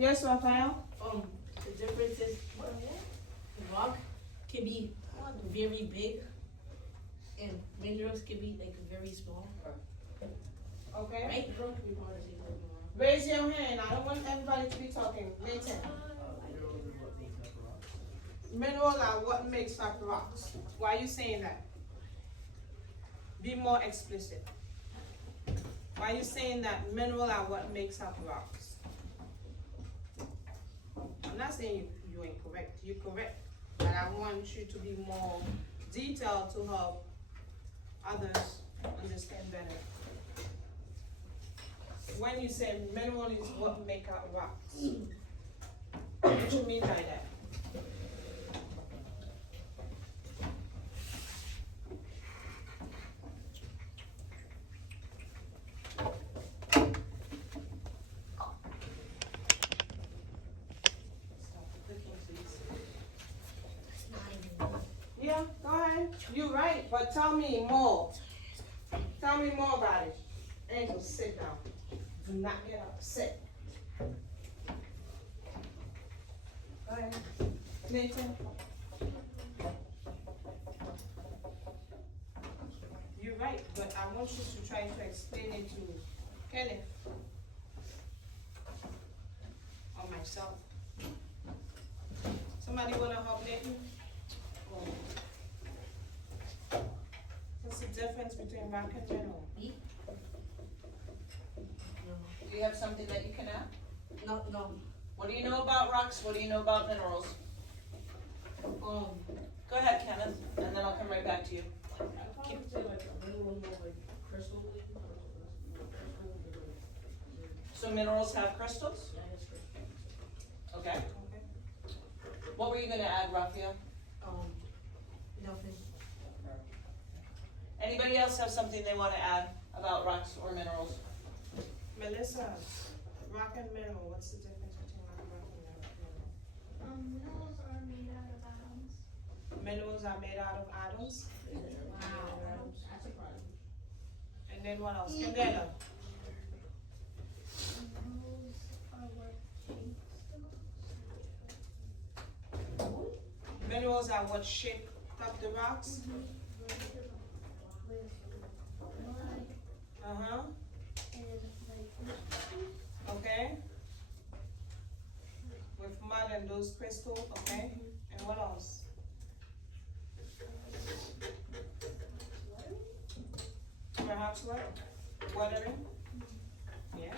Yes, Raphael? The difference is rock can be very big and minerals can be like very small. Okay. Right? Raise your hand. I don't want everybody to be talking. Nathan. Minerals are what makes up rocks. Why are you saying that? Be more explicit. Why are you saying that minerals are what makes up rocks? I'm not saying you're incorrect. You're correct. But I want you to be more detailed to help others understand better. When you say mineral is what make up rocks, what do you mean by that? Yeah, go ahead. You're right, but tell me more. Tell me more about it. Angel, sit down. Do not get upset. Go ahead. Nathan. You're right, but I want you to try to explain it to Kenneth or myself. Somebody wanna help Nathan? What's the difference between rock and mineral? Do you have something that you can add? No. What do you know about rocks? What do you know about minerals? Go ahead, Kenneth, and then I'll come right back to you. So minerals have crystals? Okay. What were you gonna add, Raphael? Nothing. Anybody else have something they wanna add about rocks or minerals? Melissa, rock and mineral, what's the difference between rock and Minerals are made out of atoms. mineral? Minerals are made out of atoms. Wow. And then what else? Candela. Minerals are what shapes Minerals are what shape up the rocks. with mud Uh-huh. and like Okay. With mud and those crystals, okay. And what else? Perhaps what? Watering? Yeah,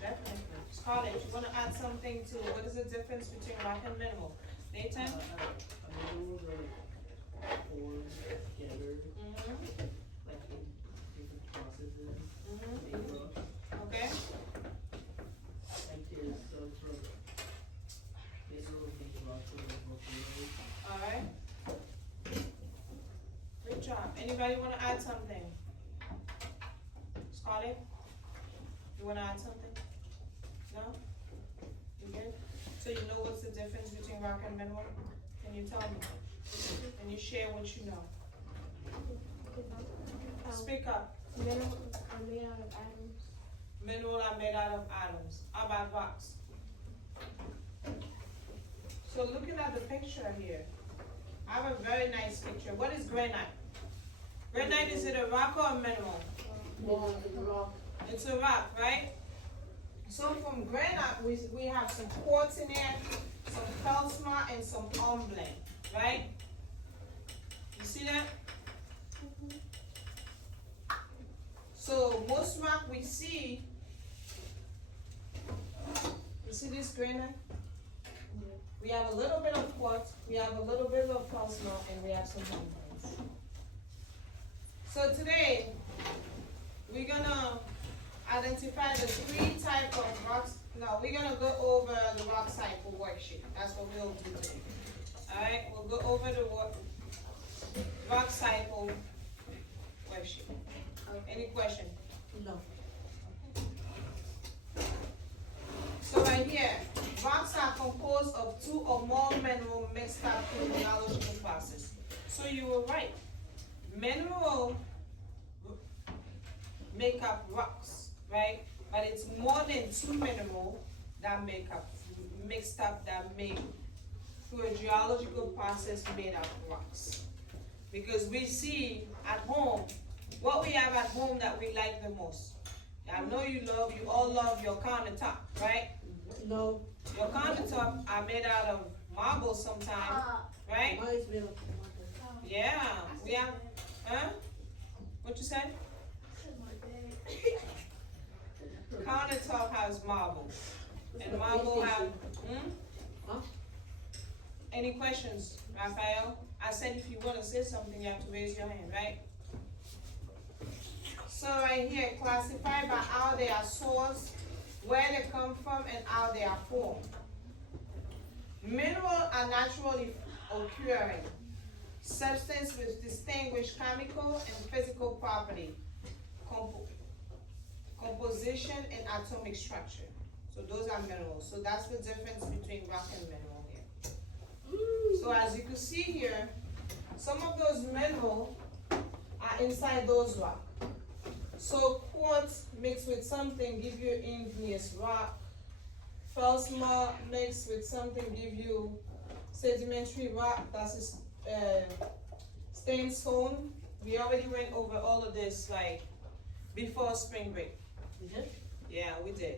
definitely. Scarlett, you wanna add something to what is the difference between rock and mineral? Nathan? Minerals are formed together, like in different processes. They grow. Okay. Like there's some from minerals make rocks or volcanoes. Alright. Good job. Anybody wanna add something? Scarlett? You wanna add something? No? You good? So you know what's the difference between rock and mineral? Can you tell me? Can you share what you know? Speak up. minerals are made out of atoms. Minerals are made out of atoms. How about rocks? So looking at the picture here, I have a very nice picture. What is granite? Granite, is it a rock or a mineral? It's a rock, right? So from granite, we have some quartz in there, some feldspar, and some hornblende, right? You see that? So most rock we see, you see this granite? We have a little bit of quartz, we have a little bit of feldspar, and we have some hornblende. So today, we're gonna identify the 3 types of rocks. No, we're gonna go over the rock cycle worksheet. That's what we'll do today. Alright, we'll go over the rock cycle worksheet. Any question? No. So right here, rocks are composed of 2 or more minerals mixed up through the geological process. So you were right. Mineral make up rocks, right? But it's more than 2 minerals that make up, mixed up, that make through a geological process made out of rocks. Because we see at home, what we have at home that we like the most. I know you all love your countertop, right? No. Your countertop are made out of marble sometimes, right? Mine is made of Yeah, we have, huh? What you said? Countertop has marble, and marble have, Huh? Any questions, Raphael? I said if you wanna say something, you have to raise your hand, right? So right here, classified by how they are sourced, where they come from, and how they are formed. Minerals are naturally occurring substance with distinguished chemical and physical property, composition, and atomic structure. So those are minerals. So that's the difference between rock and mineral here. So as you can see here, some of those minerals are inside those rocks. So quartz mixed with something give you igneous rock. Feldspar mixed with something give you sedimentary rock. That's sandstone. We already went over all of this like before spring break. You did? Yeah, we did.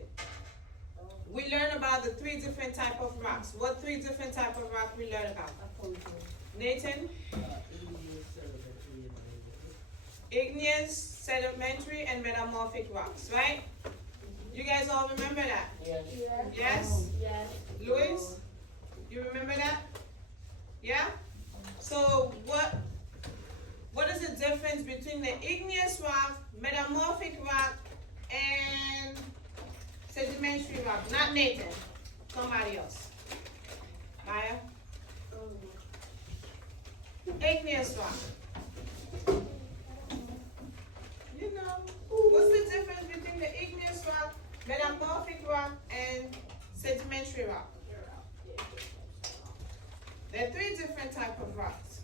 We learned about the 3 different type of rocks. What 3 different type of rock we learned about? Nathan? Igneous, sedimentary, and metamorphic rocks, right? You guys all remember that? Yes. Yes? Yes. Louis? You remember that? Yeah? So what is the difference between the igneous rock, metamorphic rock, and sedimentary rock? Not Nathan. Somebody else. Maya? Igneous rock. You know, what's the difference between the igneous rock, metamorphic rock, and sedimentary rock? There are 3 different types of rocks.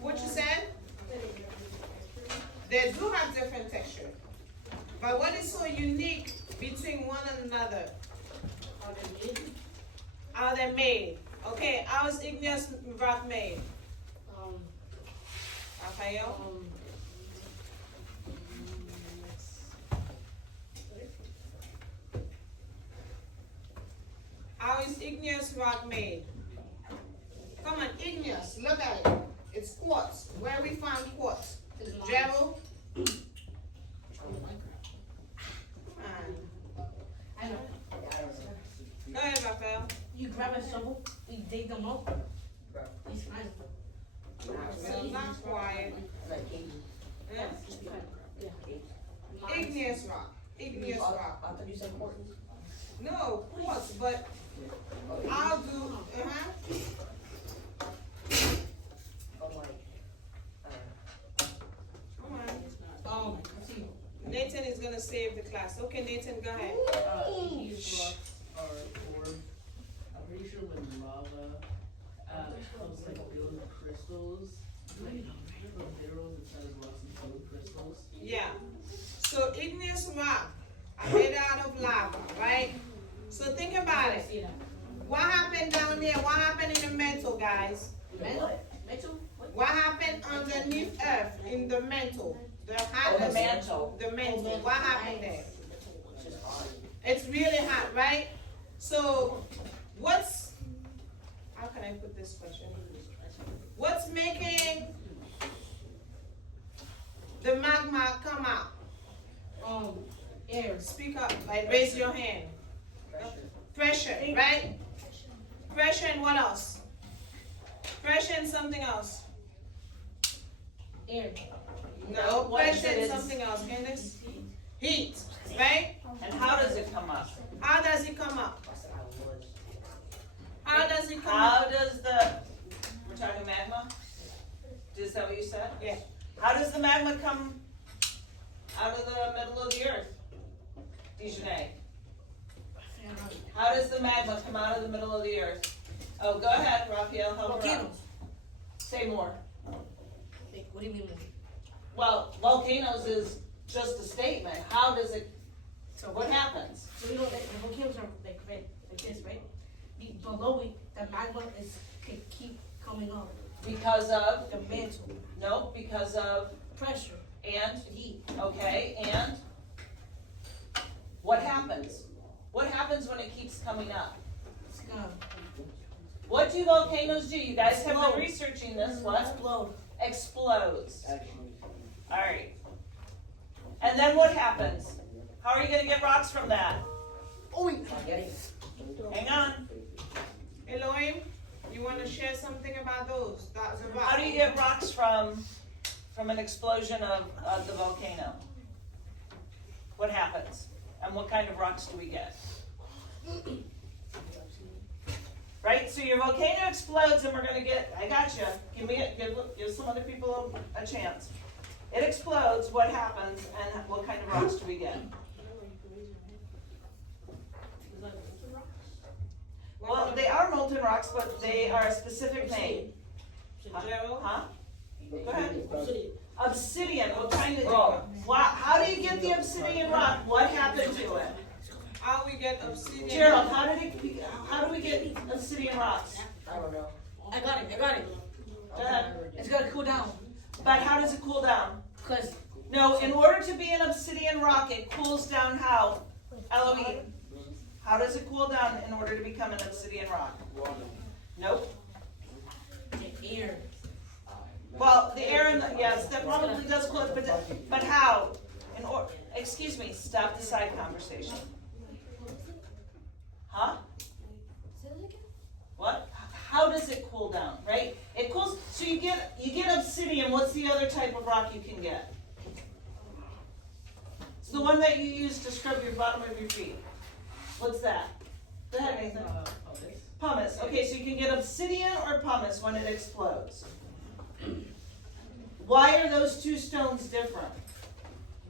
What you said? They do have different texture. But what is so unique between one and another? How they're made. Okay, how is igneous rock made? Raphael? How is igneous rock made? Come on, igneous, look at it. It's quartz. Where we find quartz? Gerald? Come on. I know. Go ahead, Raphael. You grab a shovel, you dig them up. It's fine. Well, not quiet. Yeah, it's fine. Yeah. Igneous rock. Igneous rock. I thought you said quartz. No, quartz, but I'll do, Come on. See. Nathan is gonna save the class. Okay, Nathan, go ahead. These rocks are formed, I'm pretty sure when lava comes like building crystals, like from minerals inside of rocks and build crystals. Yeah. So igneous rock are made out of lava, right? So think about it. See that? What happened down there? What happened in the mantle, guys? Metal? Metal? What happened underneath earth in the mantle? The hottest. mantle. The mantle. What happened there? It's just hard. It's really hot, right? So, how can I put this question? What's making the magma come out? Air. Speak up, like raise your hand. Pressure, right? Pressure and what else? Pressure and something else. Air. No, What pressure and is- something else, Candace? Heat, right? And how does it come up? How does it come up? How does it come How up? does we're talking magma? Is that what you said? Yeah. How does the magma come out of the middle of the earth? Dijonay. How does the magma come out of the middle of the earth? Oh, go ahead, Raphael, help her out. Volcanoes. Say more. What do you mean? Well, volcanoes is just a statement. How does it, So what happens? So we don't like the volcanoes are like red, like this, right? Below it, the magma can keep coming up. Because of, The mantle, no, because of, pressure, and, heat. okay, and? What happens? What happens when it keeps coming up? It's gonna What do volcanoes do? You guys have Explode. been researching this, what? explode. Explodes. Alright. And then what happens? How are you gonna get rocks from that? Oh wait, Hang on. Elohim, you wanna share something about those? That's about. How do you get rocks from an explosion of the volcano? What happens? And what kind of rocks do we get? Right, so your volcano explodes and we're gonna get, I gotcha, give some other people a chance. It explodes, what happens, and what kind of rocks do we get? Well, they are molten rocks, but they are a specific name. Gerald? Huh? Go ahead. Obsidian, what kind of, how do you get the obsidian rock? What happened to it? How we get obsidian? Gerald, how do we get obsidian rocks? I got it. Go ahead. It's gonna cool down. But how does it cool down? Cause No, in order to be an obsidian rock, it cools down how? Elohim. How does it cool down in order to become an obsidian rock? Nope. the air. Well, the air in the, yes, that probably does cool it, but how? Excuse me, stop the side conversation. Huh? What? How does it cool down, right? It cools, so you get obsidian, what's the other type of rock you can get? It's the one that you use to scrub your bottom of your feet. What's that? Go ahead, Nathan. Pumice. Okay, so you can get obsidian or pumice when it explodes. Why are those two stones different?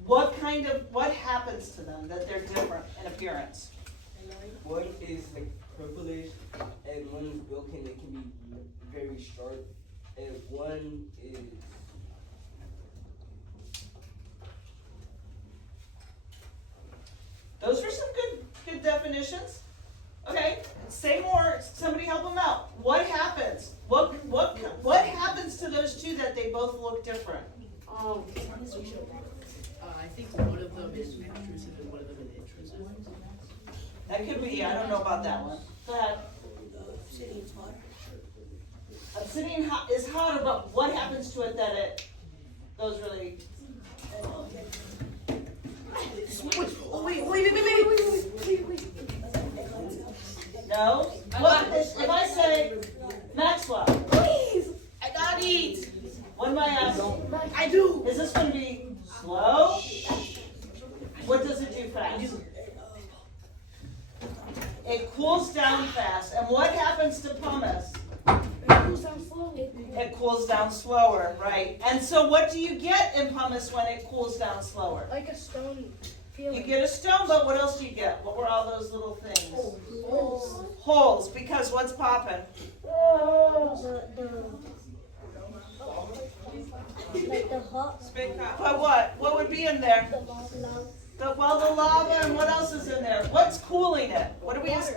What happens to them that they're different in appearance? One is like purplish, and one is broken. It can be very sharp, and one is Those are some good definitions. Okay, say more. Somebody help them out. What happens? What happens to those two that they both look different? I think one of them is extrusive and one of them is intrusive. That could be. I don't know about that one. Go ahead. Obsidian is hotter, but what happens to it that it goes really? Wait. No. What if I say Maxwell? Please! I got it! What am I asking? I do! Is this going to be slow? What does it do fast? It cools down fast. And what happens to pumice? It cools down slower, right? And so what do you get in pumice when it cools down slower? Like a stone You feeling. get a stone, but what else do you get? What were all those little things? Holes, because what's popping? Like the hot, Speak up. But what? What would be in there? the lava. The lava, and what else is in there? What's cooling it? What do we use?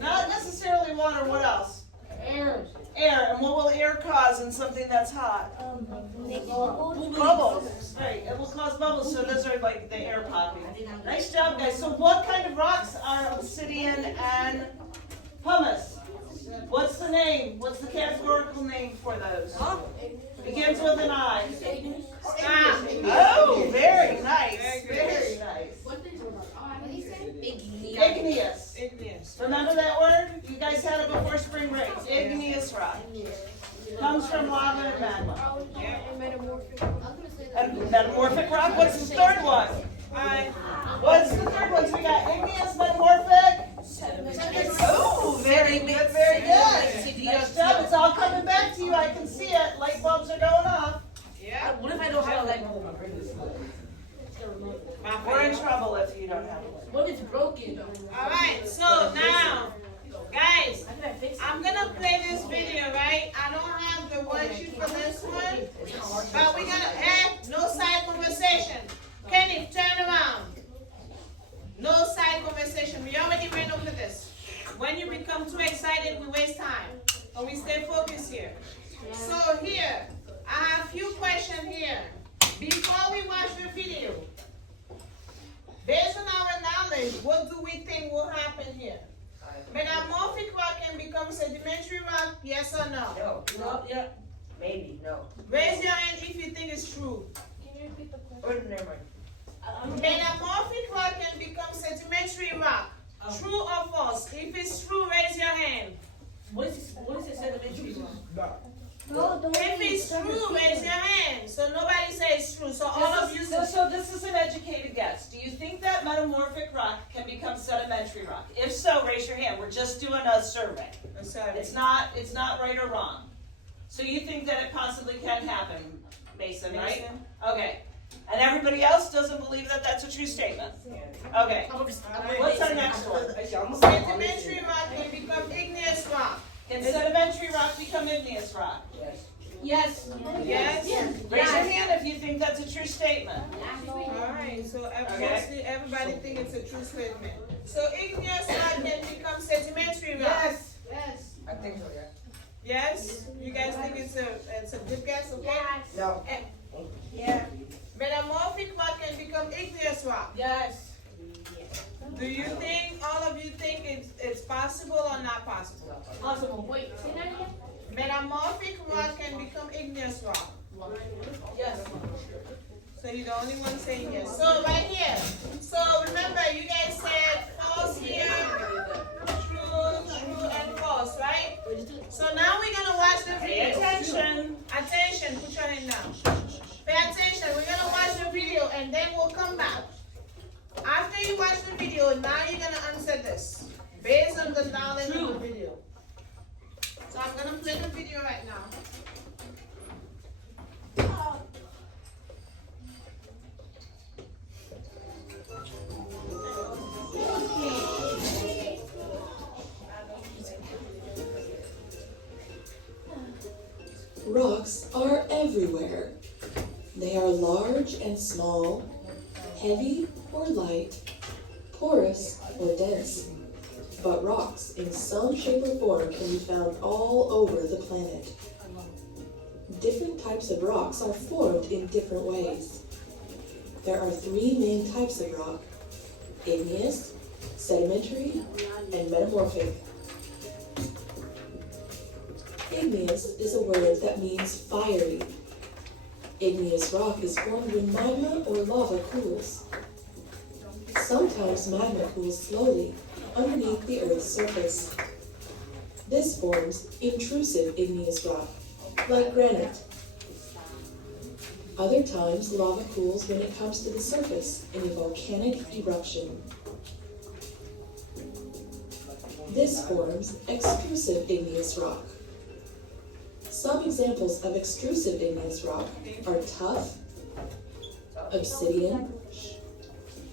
Not necessarily water, what else? Air. Air, and what will air cause in something that's hot? Make bubbles. Bubbles. Right, it will cause bubbles, so those are like the air popping. Nice job, guys. So what kind of rocks are obsidian and pumice? What's the name? What's the categorical name for those? Begins with an I. Stop. Oh, very nice. Very nice. Igneous. Igneous. Remember that word? You guys had it before spring break. Igneous rock. Comes from lava and magma. And metamorphic. And metamorphic rock, what's the third one? What's the third one? So we got igneous, metamorphic. Oh, very good, very good. Nice job. It's all coming back to you. I can see it. Light bulbs are going off. Yeah. What if I don't have a light bulb? We're in trouble if you don't have one. What if it's broken? Alright, so now, guys, How can I fix it? I'm gonna play this video, right? I don't have the worksheet for this one, but we're gonna have no side conversation. Kenny, turn around. No side conversation. When you become too excited, we waste time. But we stay focused here. So here, I have a few questions here. Before we watch the video, based on our knowledge, what do we think will happen here? Metamorphic rock can become sedimentary rock, yes or no? No. No, yeah. Maybe, no. Raise your hand if you think it's true. Can you repeat the question? Or never mind. Metamorphic rock can become sedimentary rock. True or false? If it's true, raise your hand. What is it sedimentary rock? No, don't If be it's true, raise your hand. So nobody says it's true. So all of you So this is an educated guess. Do you think that metamorphic rock can become sedimentary rock? If so, raise your hand. We're just doing a survey. It's not right or wrong. So you think that it possibly can happen, Mason, right? Okay. And everybody else doesn't believe that that's a true statement? Okay. What's our next one? Sedimentary rock can become igneous rock. Can sedimentary rock become igneous rock? Yes. Yes? Raise your hand if you think that's a true statement. Alright, so mostly everybody think it's a true statement. So igneous rock can become sedimentary rock. Yes. I think so, yeah. Yes? You guys think it's a good guess, okay? No. Yeah. Metamorphic rock can become igneous rock. Yes. Do you think, all of you think it's possible or not possible? Possible. Wait. Say that again? Metamorphic rock can become igneous rock. Yes. So you're the only one saying yes. So right here. So remember, you guys said false here, true, and false, right? So now we're gonna watch the Pay video. attention. Attention, put your hand down. Pay attention, we're gonna watch the video and then we'll come back. After you watch the video, now you're gonna answer this. Based on the knowledge of the video. So I'm gonna play the video right now. Rocks are everywhere. They are large and small, heavy or light, porous or dense. But rocks in some shape or form can be found all over the planet. Different types of rocks are formed in different ways. There are three main types of rock: igneous, sedimentary, and metamorphic. Igneous is a word that means fiery. Igneous rock is formed when magma or lava cools. Sometimes magma cools slowly underneath the Earth's surface. This forms intrusive igneous rock, like granite. Other times, lava cools when it comes to the surface in a volcanic eruption. This forms extrusive igneous rock. Some examples of extrusive igneous rock are tuff, obsidian,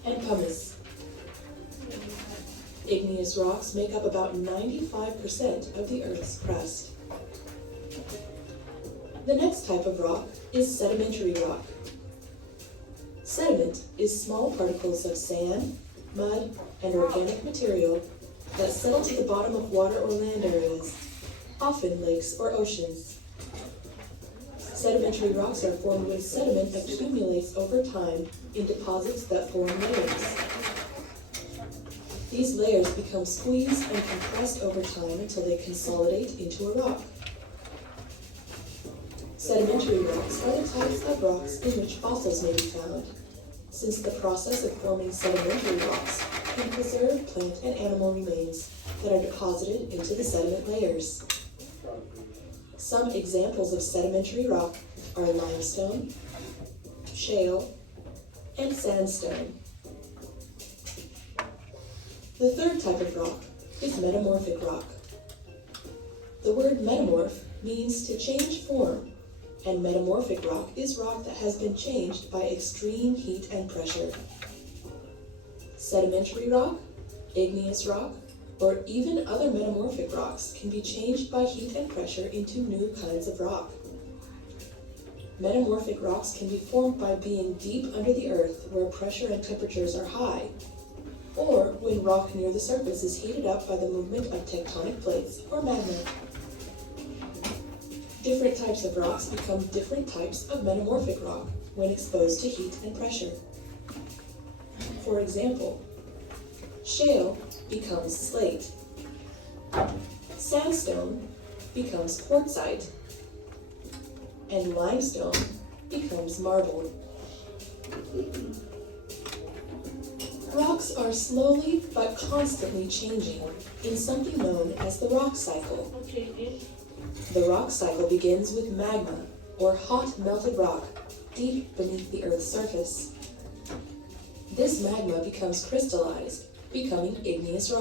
and pumice. Igneous rocks make up about 95% of the Earth's crust. The next type of rock is sedimentary rock. Sediment is small particles of sand, mud, and organic material that settle to the bottom of water or land areas, often lakes or oceans. Sedimentary rocks are formed when sediment accumulates over time in deposits that form layers. These layers become squeezed and compressed over time until they consolidate into a rock. Sedimentary rocks are the types of rocks in which fossils may be found, since the process of forming sedimentary rocks can preserve plant and animal remains that are deposited into the sediment layers. Some examples of sedimentary rock are limestone, shale, and sandstone. The third type of rock is metamorphic rock. The word metamorph means to change form, and metamorphic rock is rock that has been changed by extreme heat and pressure. Sedimentary rock, igneous rock, or even other metamorphic rocks can be changed by heat and pressure into new kinds of rock. Metamorphic rocks can be formed by being deep under the earth where pressure and temperatures are high, or when rock near the surface is heated up by the movement of tectonic plates or magma. Different types of rocks become different types of metamorphic rock when exposed to heat and pressure. For example, shale becomes slate, sandstone becomes quartzite, and limestone becomes marble. Rocks are slowly but constantly changing in something known as the rock cycle. The rock cycle begins with magma, or hot melted rock, deep beneath the Earth's surface. This magma becomes crystallized, becoming igneous rock.